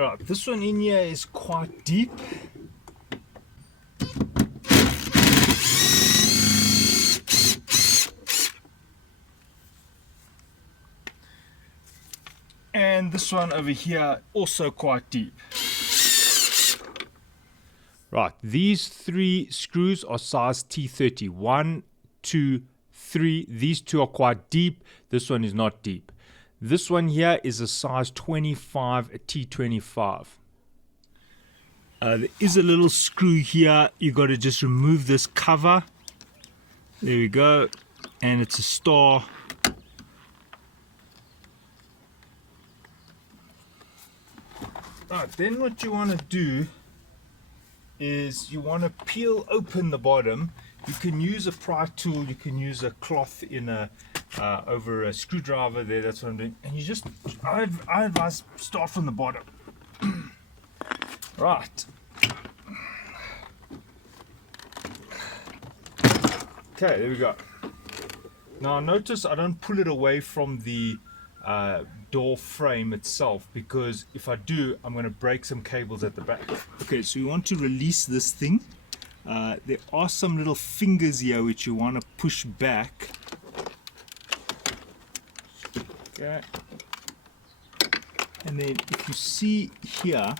Right, this one in here is quite deep. And this one over here also quite deep. Right, these 3 screws are size T30. 1, 2, 3. These 2 are quite deep. This one is not deep. This one here is a size 25 T25. There is a little screw here. You got to just remove this cover. There we go. And it's a star. Right, then what you want to do is you want to peel open the bottom. You can use a pry tool, you can use a cloth in a over a screwdriver there, that's what I'm doing. And you just, I advise start from the bottom. Right. Okay, there we go. Now notice I don't pull it away from the door frame itself, because if I do, I'm going to break some cables at the back. Okay, so you want to release this thing. There are some little fingers here which you want to push back. Okay. And then if you see here,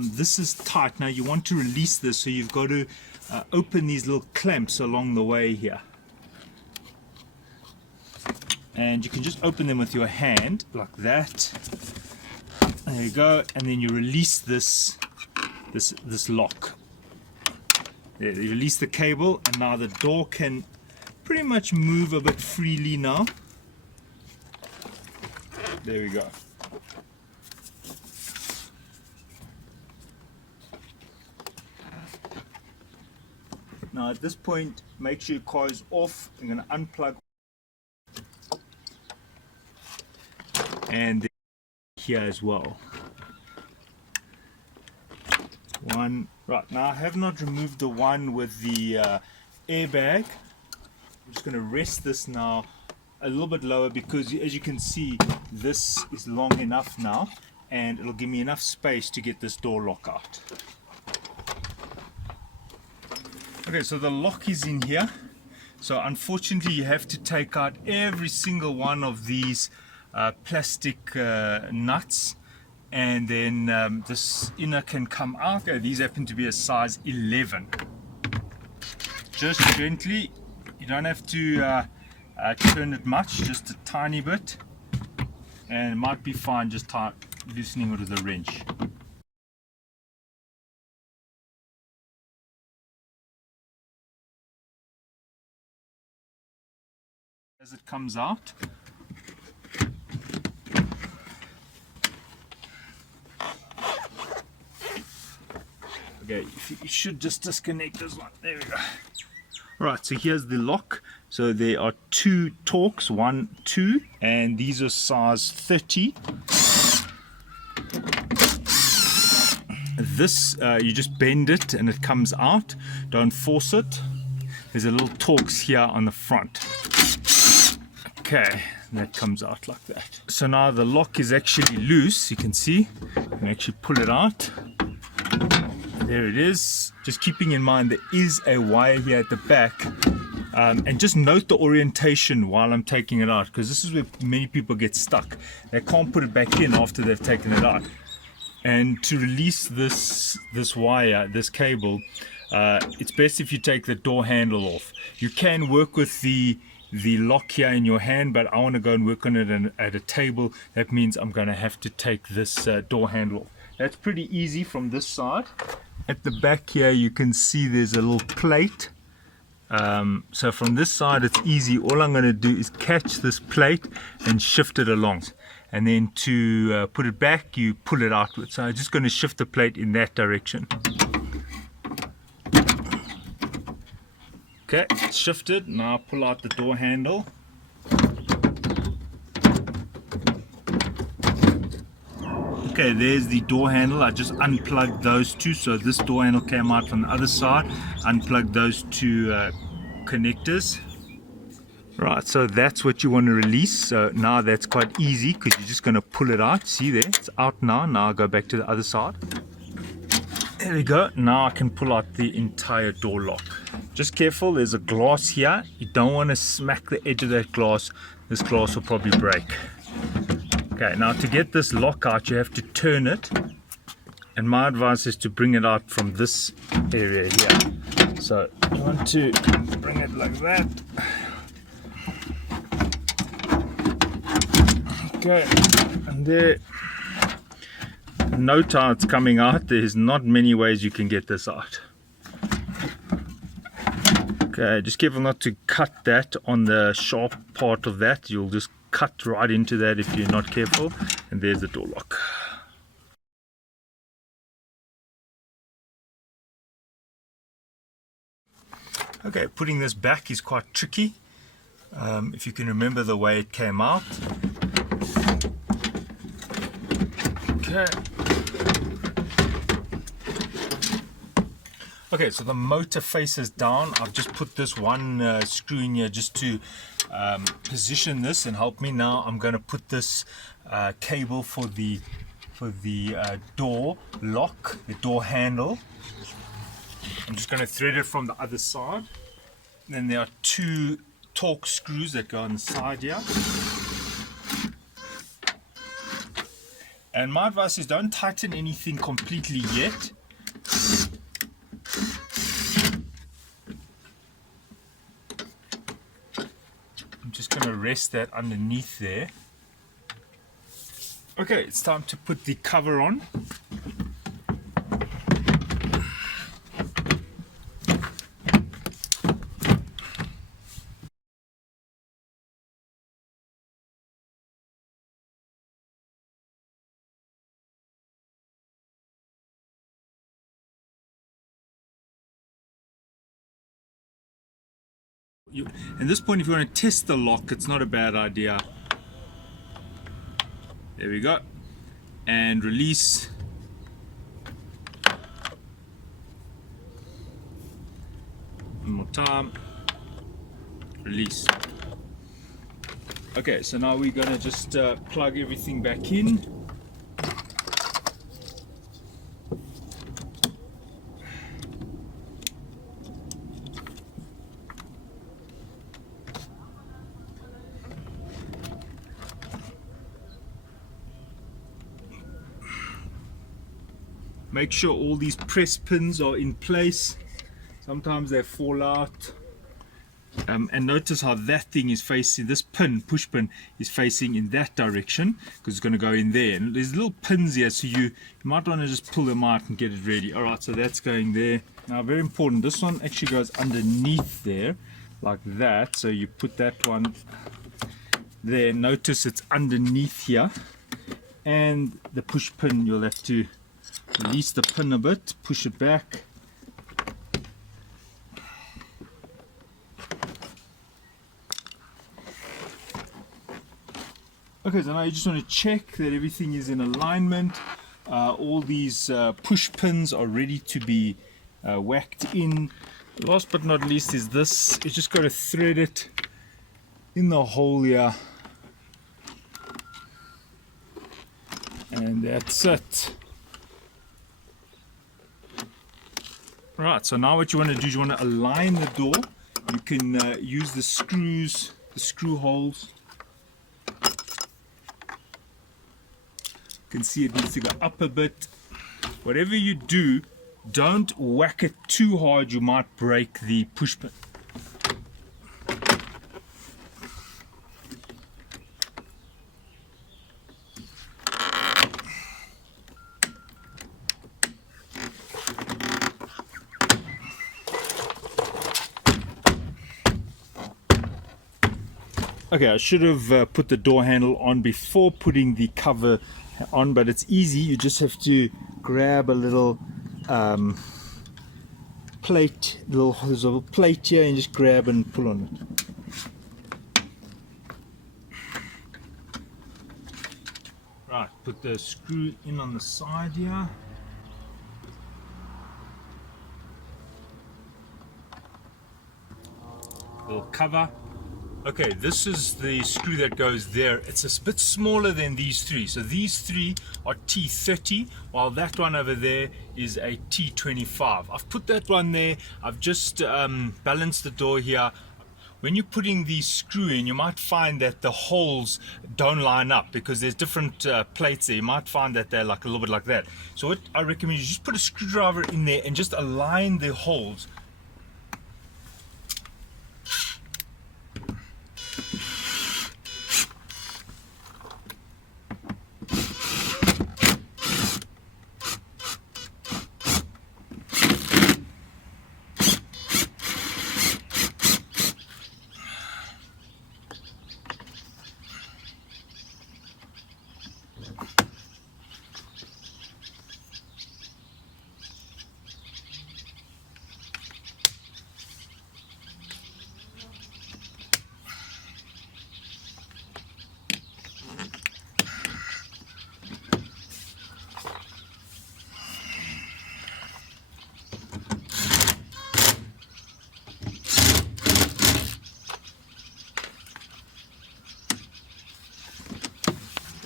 this is tight. Now you want to release this, so you've got to open these little clamps along the way here. And you can just open them with your hand like that. There you go. And then you release this lock. There, you release the cable, and now the door can pretty much move a bit freely now. There we go. Now at this point, make sure your car is off. I'm going to unplug. And here as well. One. Right, now I have not removed the one with the airbag. I'm just going to rest this now a little bit lower, because as you can see, this is long enough now, and it'll give me enough space to get this door lock out. Okay, so the lock is in here. So unfortunately you have to take out every single one of these plastic nuts, and then this inner can come out. These happen to be a size 11. Just gently, you don't have to turn it much, just a tiny bit, and it might be fine just loosening it with a wrench. As it comes out, okay, you should just disconnect this one. There we go. Right, so here's the lock. So there are 2 torques, 1, 2, and these are size 30. This, you just bend it and it comes out. Don't force it. There's a little torques here on the front. Okay, and that comes out like that. So now the lock is actually loose. You can see, you can actually pull it out. There it is. Just keeping in mind there is a wire here at the back, and just note the orientation while I'm taking it out, because this is where many people get stuck. They can't put it back in after they've taken it out. And to release this wire, this cable, it's best if you take the door handle off. You can work with the lock here in your hand, but I want to go and work on it at a table. That means I'm going to have to take this door handle off. That's pretty easy from this side. At the back here you can see there's a little plate. So from this side it's easy. All I'm going to do is catch this plate and shift it along, and then to put it back you pull it outwards. So I'm just going to shift the plate in that direction. Okay, it's shifted. Now pull out the door handle. Okay, there's the door handle. I just unplugged those 2, so this door handle came out from the other side. Unplugged those 2 connectors. Right, so that's what you want to release. So now that's quite easy because you're just going to pull it out. See there, it's out now. Now I'll go back to the other side. There we go. Now I can pull out the entire door lock. Just careful, there's a glass here. You don't want to smack the edge of that glass. This glass will probably break. Okay, now to get this lock out, you have to turn it. And my advice is to bring it out from this area here. So you want to bring it like that. Okay, and there, note how it's coming out. There's not many ways you can get this out. Okay, just careful not to cut that on the sharp part of that. You'll just cut right into that if you're not careful. And there's the door lock. Okay, putting this back is quite tricky. If you can remember the way it came out. Okay. Okay, so the motor faces down. I've just put this one screw in here just to position this and help me. Now I'm going to put this cable for the door lock, the door handle. I'm just going to thread it from the other side. Then there are two torque screws that go on the side here. And my advice is don't tighten anything completely yet. I'm just going to rest that underneath there. Okay, it's time to put the cover on. At this point, if you want to test the lock, it's not a bad idea. There we go. And release. One more time. Release. Okay, so now we're going to just plug everything back in. Make sure all these press pins are in place. Sometimes they fall out. And notice how that thing is facing, this pin, push pin, is facing in that direction because it's going to go in there. And there's little pins here, so you might want to just pull them out and get it ready. Alright, so that's going there. Now, very important, this one actually goes underneath there, like that. So you put that one there. Notice it's underneath here. And the push pin, you'll have to release the pin a bit, push it back. Okay, so now you just want to check that everything is in alignment. All these push pins are ready to be whacked in. Last but not least is this. You just got to thread it in the hole here. And that's it. Right, so now what you want to do is you want to align the door. You can use the screws, the screw holes. You can see it needs to go up a bit. Whatever you do, don't whack it too hard, you might break the push pin. Okay, I should have put the door handle on before putting the cover on, but it's easy. You just have to grab a little plate, there's a little plate here, and just grab and pull on it. Right, put the screw in on the side here. Little cover. Okay, this is the screw that goes there. It's a bit smaller than these three. So these three are T30, while that one over there is a T25. I've put that one there. I've just balanced the door here. When you're putting the screw in, you might find that the holes don't line up because there's different plates there. You might find that they're like a little bit like that. So what I recommend is just put a screwdriver in there and just align the holes.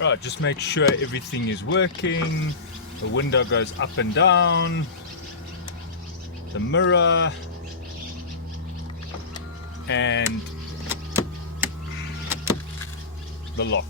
Right, just make sure everything is working. The window goes up and down. The mirror. And the lock.